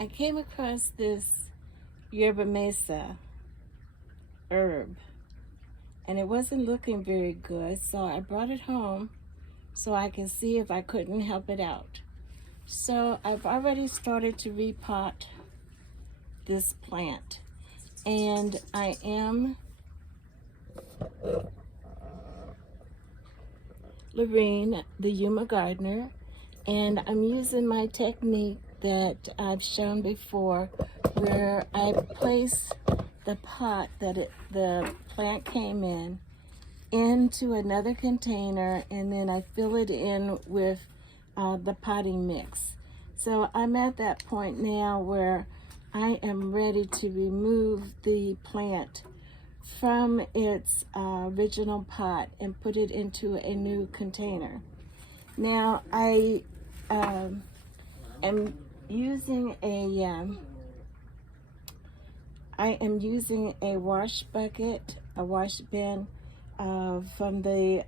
I came across this Yerba Mesa herb, and it wasn't looking very good, so I brought it home so I can see if I couldn't help it out. So I've already started to repot this plant, and I am Lorene, the Yuma Gardener, and I'm using my technique that I've shown before, where I place the pot that the plant came in into another container, and then I fill it in with the potting mix. So I'm at that point now where I am ready to remove the plant from its original pot and put it into a new container. Now I am using a wash bucket, a wash bin from the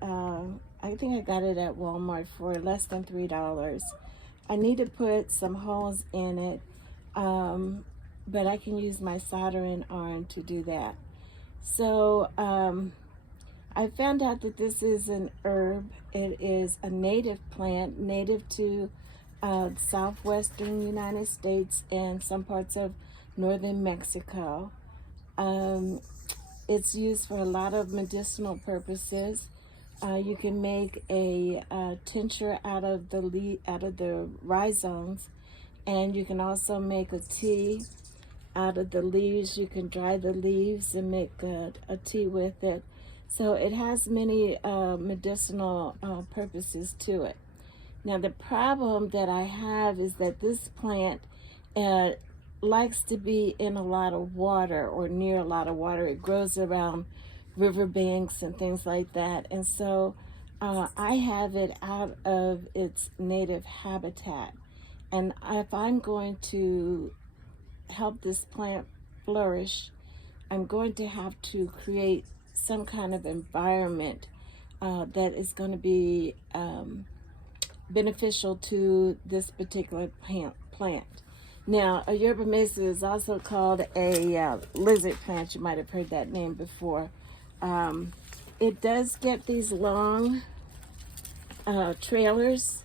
I think I got it at Walmart for less than $3. I need to put some holes in it, but I can use my soldering iron to do that. So I found out that this is an herb. It is a native plant, native to southwestern United States and some parts of northern Mexico. It's used for a lot of medicinal purposes. You can make a tincture out of the rhizomes, and you can also make a tea out of the leaves. You can dry the leaves and make a tea with it. So it has many medicinal purposes to it. Now the problem that I have is that this plant likes to be in a lot of water or near a lot of water. It grows around riverbanks and things like that. And so I have it out of its native habitat. And if I'm going to help this plant flourish, I'm going to have to create some kind of environment that is going to be beneficial to this particular plant. Now, a Yerba Mesa is also called a lizard plant. You might have heard that name before. It does get these long trailers,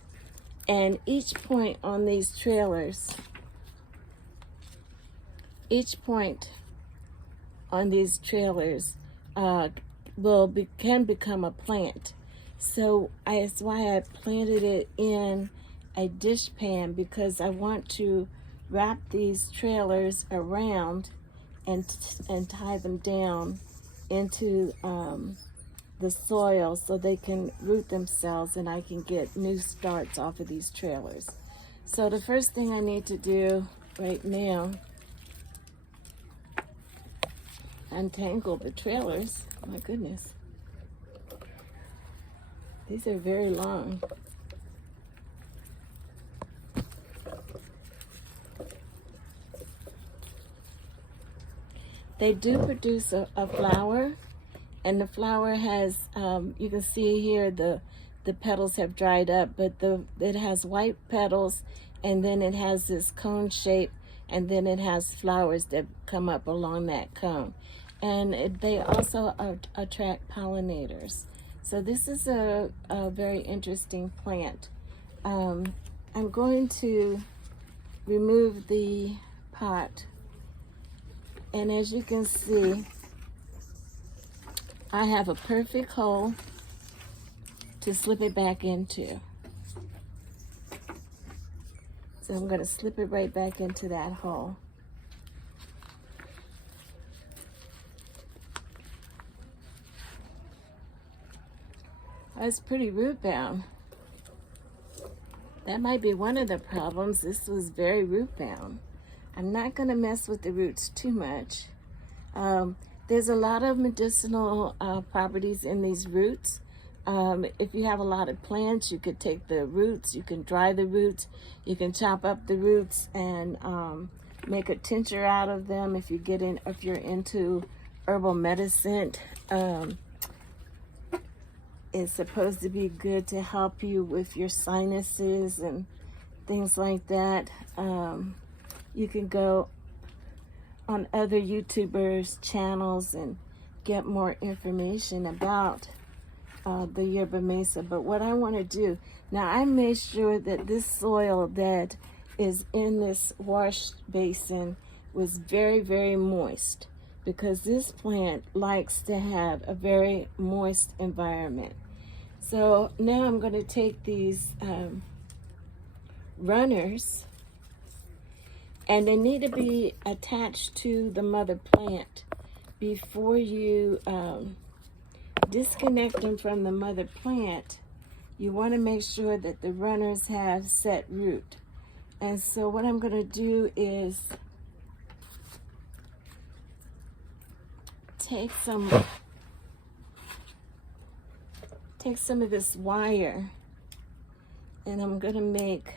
and each point on these trailers, can become a plant. So that's why I planted it in a dish pan, because I want to wrap these trailers around and tie them down into the soil so they can root themselves and I can get new starts off of these trailers. So the first thing I need to do right now, untangle the trailers. My goodness, these are very long. They do produce a flower, and the flower has, you can see here the petals have dried up, but it has white petals, and then it has this cone shape, and then it has flowers that come up along that cone. And they also attract pollinators. So this is a very interesting plant. I'm going to remove the pot, and as you can see, I have a perfect hole to slip it back into. So I'm going to slip it right back into that hole. That's pretty root bound. That might be one of the problems. This was very root bound. I'm not going to mess with the roots too much. There's a lot of medicinal properties in these roots. If you have a lot of plants, you could take the roots, you can dry the roots, you can chop up the roots and make a tincture out of them. If you're into herbal medicine, it's supposed to be good to help you with your sinuses and things like that. You can go on other YouTubers' channels and get more information about the Yerba Mesa. But what I want to do, now I made sure that this soil that is in this wash basin was very, very moist, because this plant likes to have a very moist environment. So now I'm going to take these runners, and they need to be attached to the mother plant before you disconnect them from the mother plant. You want to make sure that the runners have set root. And so what I'm going to do is take some of this wire, and I'm going to make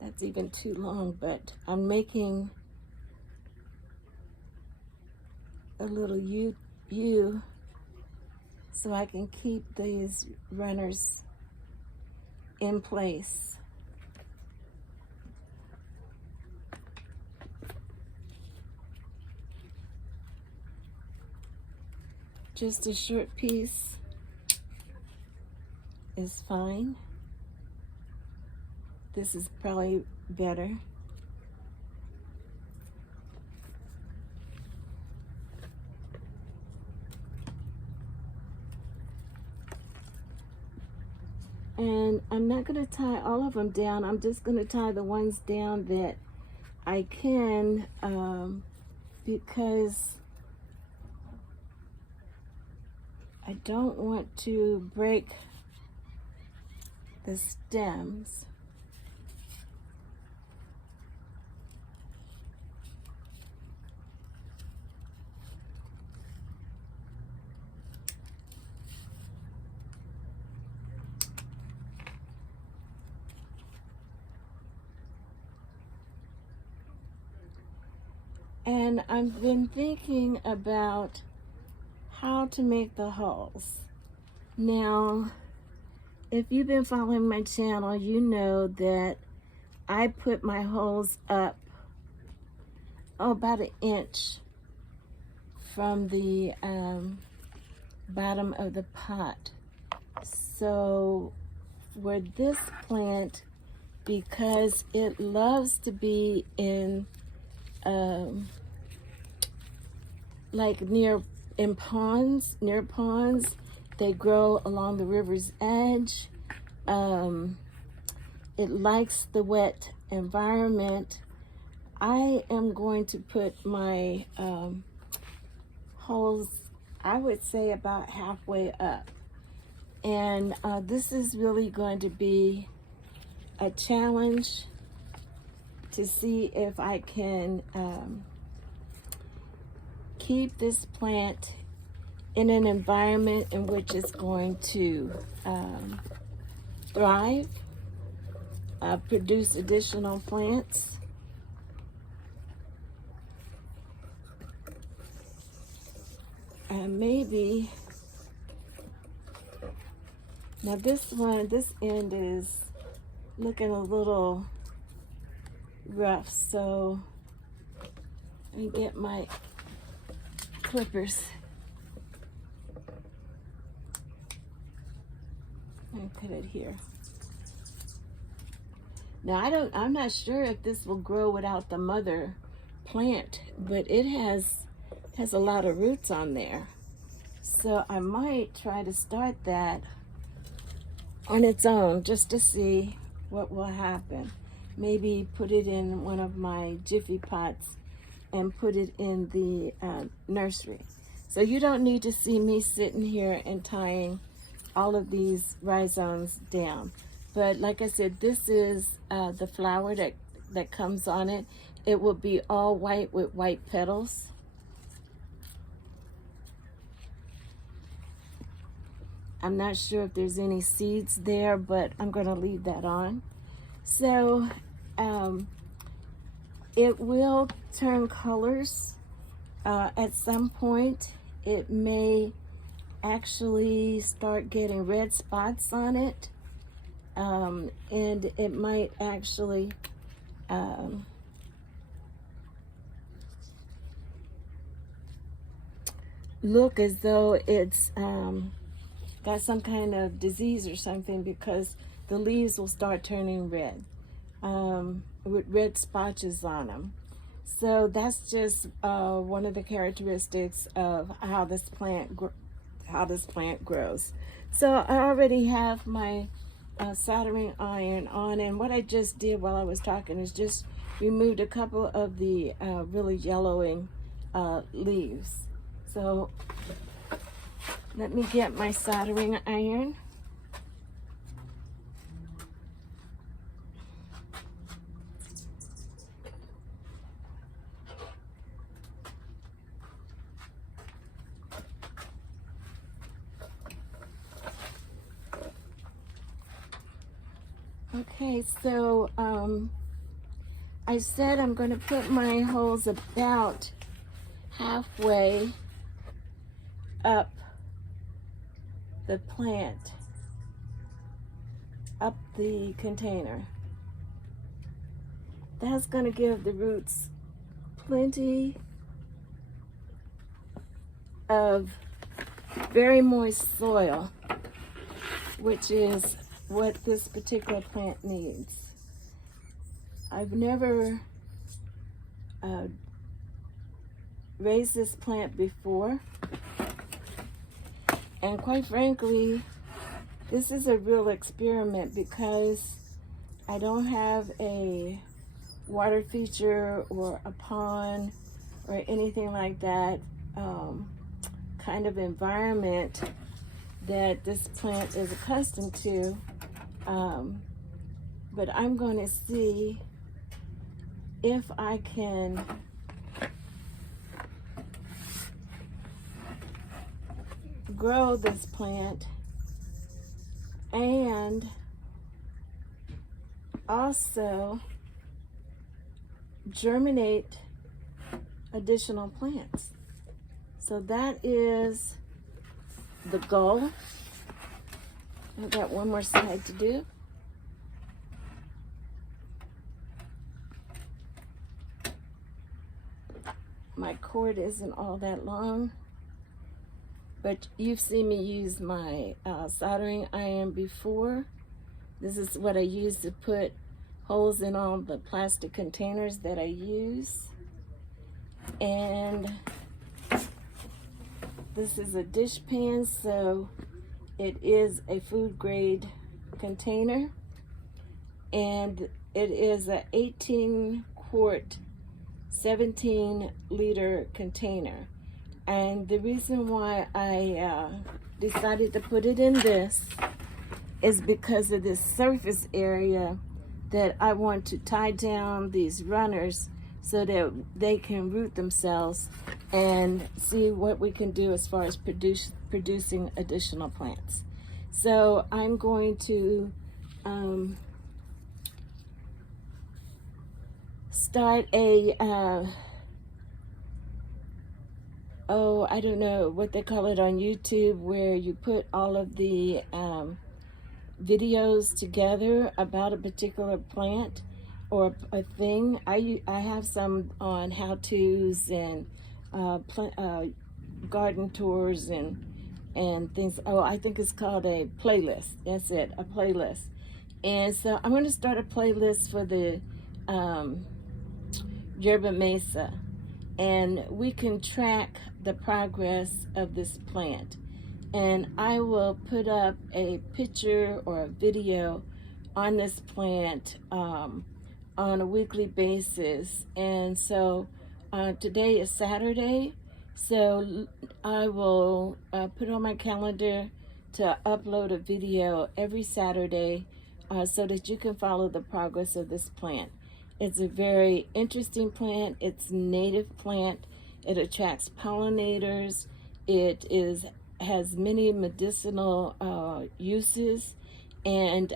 that's even too long, but I'm making a little U so I can keep these runners in place. Just a short piece is fine. This is probably better. And I'm not going to tie all of them down. I'm just going to tie the ones down that I can, because I don't want to break the stems. And I've been thinking about how to make the hulls. Now, if you've been following my channel, you know that I put my holes up about an inch from the bottom of the pot. So for this plant, because it loves to be in like near ponds, they grow along the river's edge. It likes the wet environment. I am going to put my holes, I would say, about halfway up. And this is really going to be a challenge to see if I can keep this plant in an environment in which it's going to thrive, produce additional plants. And maybe, now this end is looking a little rough, so let me get my clippers and put it here. Now I'm not sure if this will grow without the mother plant, but it has a lot of roots on there. So I might try to start that on its own just to see what will happen. Maybe put it in one of my Jiffy pots and put it in the nursery. So you don't need to see me sitting here and tying all of these rhizomes down. But like I said, this is the flower that comes on it. It will be all white with white petals. I'm not sure if there's any seeds there, but I'm going to leave that on. So It will turn colors at some point. It may actually start getting red spots on it, and it might actually look as though it's got some kind of disease or something, because the leaves will start turning red with red spotches on them. So that's just one of the characteristics of how this plant grows. So I already have my soldering iron on, and what I just did while I was talking is just removed a couple of the really yellowing leaves. So let me get my soldering iron. Okay, so I said I'm going to put my holes about halfway up the plant, up the container. That's going to give the roots plenty of very moist soil, which is what this particular plant needs. I've never raised this plant before, and quite frankly, this is a real experiment because I don't have a water feature or a pond or anything like that kind of environment that this plant is accustomed to. But I'm going to see if I can grow this plant and also germinate additional plants. So that is the goal. I've got one more side to do. My cord isn't all that long, but you've seen me use my soldering iron before. This is what I use to put holes in all the plastic containers that I use. And this is a dish pan, so it is a food grade container, and it is a 18 quart 17 liter container. And the reason why I decided to put it in this is because of this surface area that I want to tie down these runners so that they can root themselves and see what we can do as far as producing additional plants. So I'm going to start a I don't know what they call it on YouTube, where you put all of the videos together about a particular plant or a thing. I have some on how-tos and garden tours and things. Oh, I think it's called a playlist. That's it, a playlist. And so I'm going to start a playlist for the Yerba Mesa, and we can track the progress of this plant. And I will put up a picture or a video on this plant on a weekly basis. And so today is Saturday, so I will put on my calendar to upload a video every Saturday so that you can follow the progress of this plant. It's a very interesting plant. It's a native plant. It attracts pollinators. It has many medicinal uses, and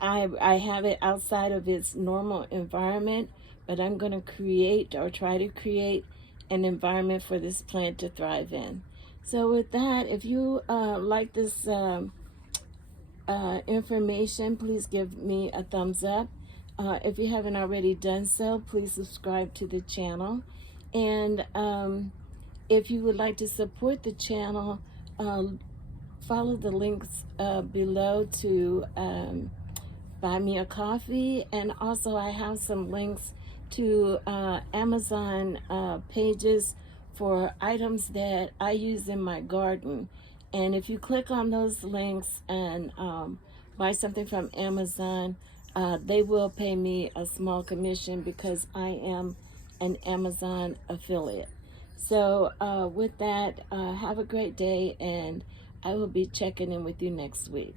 I have it outside of its normal environment, but I'm going to create or try to create an environment for this plant to thrive in. So with that, if you like this information, please give me a thumbs up. If you haven't already done so, please subscribe to the channel. And if you would like to support the channel, follow the links below to buy me a coffee. And also I have some links to Amazon pages for items that I use in my garden. And if you click on those links and buy something from Amazon, they will pay me a small commission because I am an Amazon affiliate. So with that, have a great day, and I will be checking in with you next week.